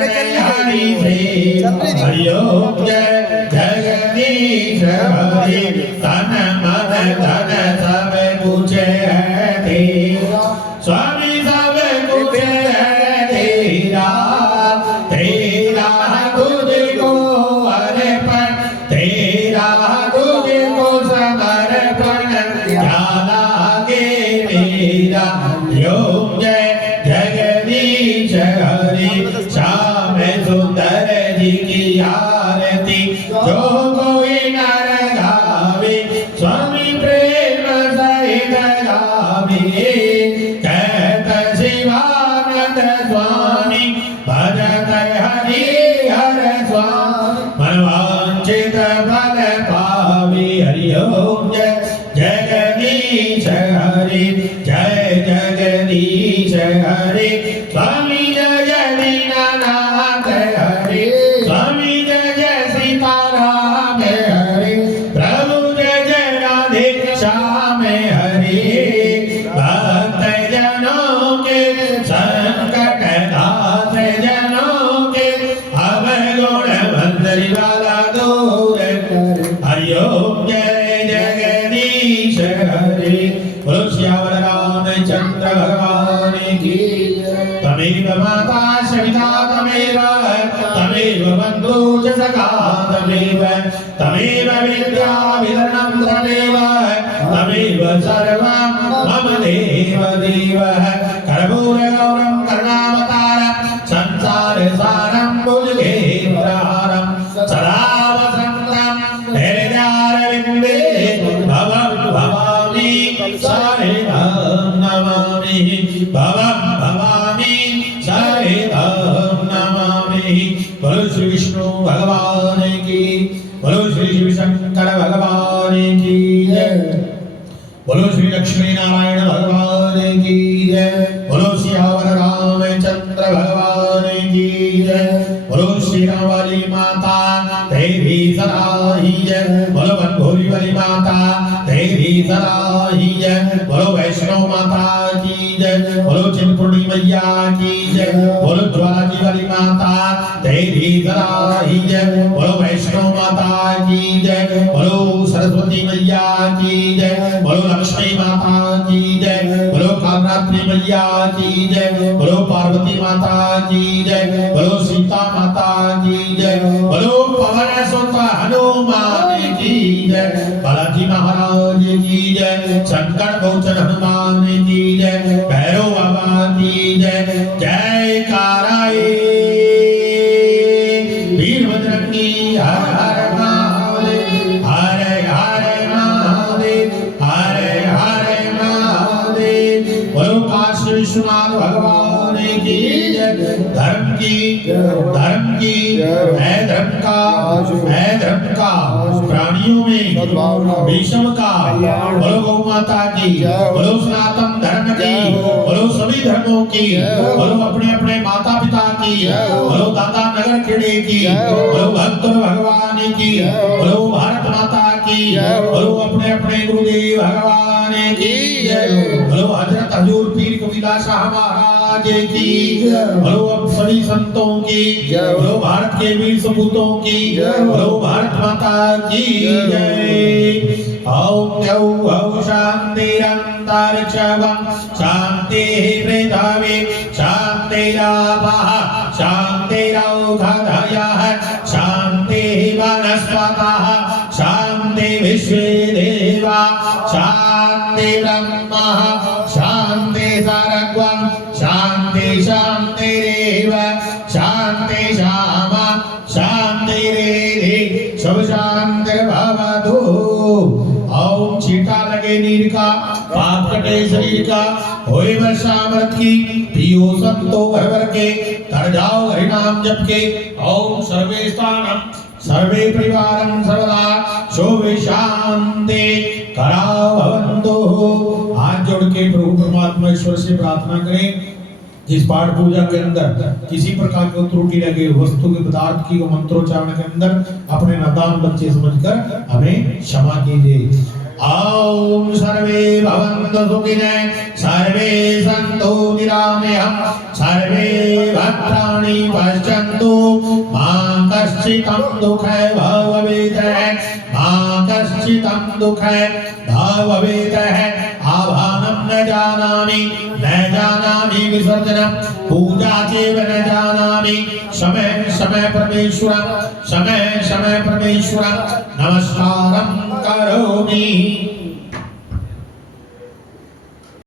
हरि से हरिओम जय जगदीश हरि तन मन धन सब कुछ है तेरा स्वामी सब कुछ है तेरा तेरा तुझको अर्पण तेरा तुझको समर्पण क्या लागे मेरा ओम जय जगदीश हरि श्याम सुंदर जी की आरती जो कोई नर गावे स्वामी प्रेम सहित गावे कहत शिवानंद स्वामी भजत हरि हर स्वामी मनवांचित फल पावे हरि ओम जय जगदीश हरि जय जगदीश हरि स्वामी जय दीनानाथ हरि स्वामी जय सीताराम हरि प्रभु जय राधे श्याम हरि भक्त जनों के संकट दास जनों के अवगुण बंदरी वाला दूर हरि ओम जय जगदीश हरि बोलो श्यावर रामचंद्र भगवान की तमेव माता सविता तमेव बंधु च सखा तमेव विद्या विधरणं तमेव सर्वं मम देव कर्पूर गौरं करुणावतारं संसार सारं भुजगेन्द्रहारं सदा वसन्तं हृदयारविन्दे भवं भवामि सहितं नमामि भवं भवामि सहितं नमामि बोलो श्री विष्णु भगवान की बोलो श्री शिव शंकर भगवान की जय बोलो श्री लक्ष्मी नारायण भगवान की जय बोलो श्यावर रामचंद्र भगवान की जय बोलो श्री राम वाली माता तेरी सराही जय बोलो बनभोली वाली माता तेरी सराही जय बोलो वैष्णव माता की जय बोलो चिंतपूर्णी मैया की जय बोलो ज्वाला जी वाली माता तेरी सराही जय बोलो वैष्णव माता की जय बोलो सरस्वती मैया की जय बोलो लक्ष्मी माता की जय बोलो कामरात्रि मैया की जय बोलो पार्वती माता की जय बोलो सीता माता की जय बोलो पवन सुत हनुमान की जय बालाजी महाराज की जय शंकर गौचर हनुमान की जय भैरव बाबा की जय जय काराए वीरभद्रंगी हर हर महादेव हर हर महादेव हर हर महादेव बोलो काशी विश्वनाथ भगवान की जय धर्म की है धर्म का प्राणियों में भीष्म का बोलो गौ माता की बोलो सनातन धर्म की बोलो सभी धर्मों की बोलो अपने अपने माता पिता की बोलो दादा नगर खेड़े की बोलो भक्त भगवान की बोलो भारत माता की बोलो अपने अपने गुरुदेव भगवान की बोलो हजरत हजूर पीर कबीला शाह महाराज की बोलो अब सभी संतों की बोलो भारत के वीर सपूतों की बोलो भारत माता की जय ओम द्यौ औ शान्तिरन्तरिक्षं शान्तिः पृथिवी शान्तिरापः शान्तिरौषधयः शान्तिः वनस्पतयः शान्ति विश्वे देवा शान्ति ब्रह्म शान्ति सर्वं शान्ति शान्तिरेव शान्ति शामा शान्तिरेधि शुभ शान्तिर्भवतु। ओम छींटा लगे नीर का पाप कटे शरीर का होए वर्षा अमृत की पियो संतो भर के तर जाओ हरि नाम जप के। ओम सर्वे स्थानम सर्वे परिवारं सर्वदा शोभे शांति कराओ भवन्तु। हाथ जोड़ के प्रभु परमात्मा ईश्वर से प्रार्थना करें जिस पाठ पूजा के अंदर किसी प्रकार की त्रुटि लगे वस्तु के पदार्थ की मंत्रोच्चारण के अंदर अपने नादान बच्चे समझकर हमें क्षमा कीजिए। ओम सर्वे भवन्तु सुखिनः सर्वे सन्तु निरामयः सर्वे भद्राणि पश्यन्तु मा कश्चितं दुःखै भवेत् मा कश्चितं दुःखै भवेत् आभानं न जानामि विसर्जनं पूजा चैव न जानामि समय समय परमेश्वरं नमस्कारं करोमि।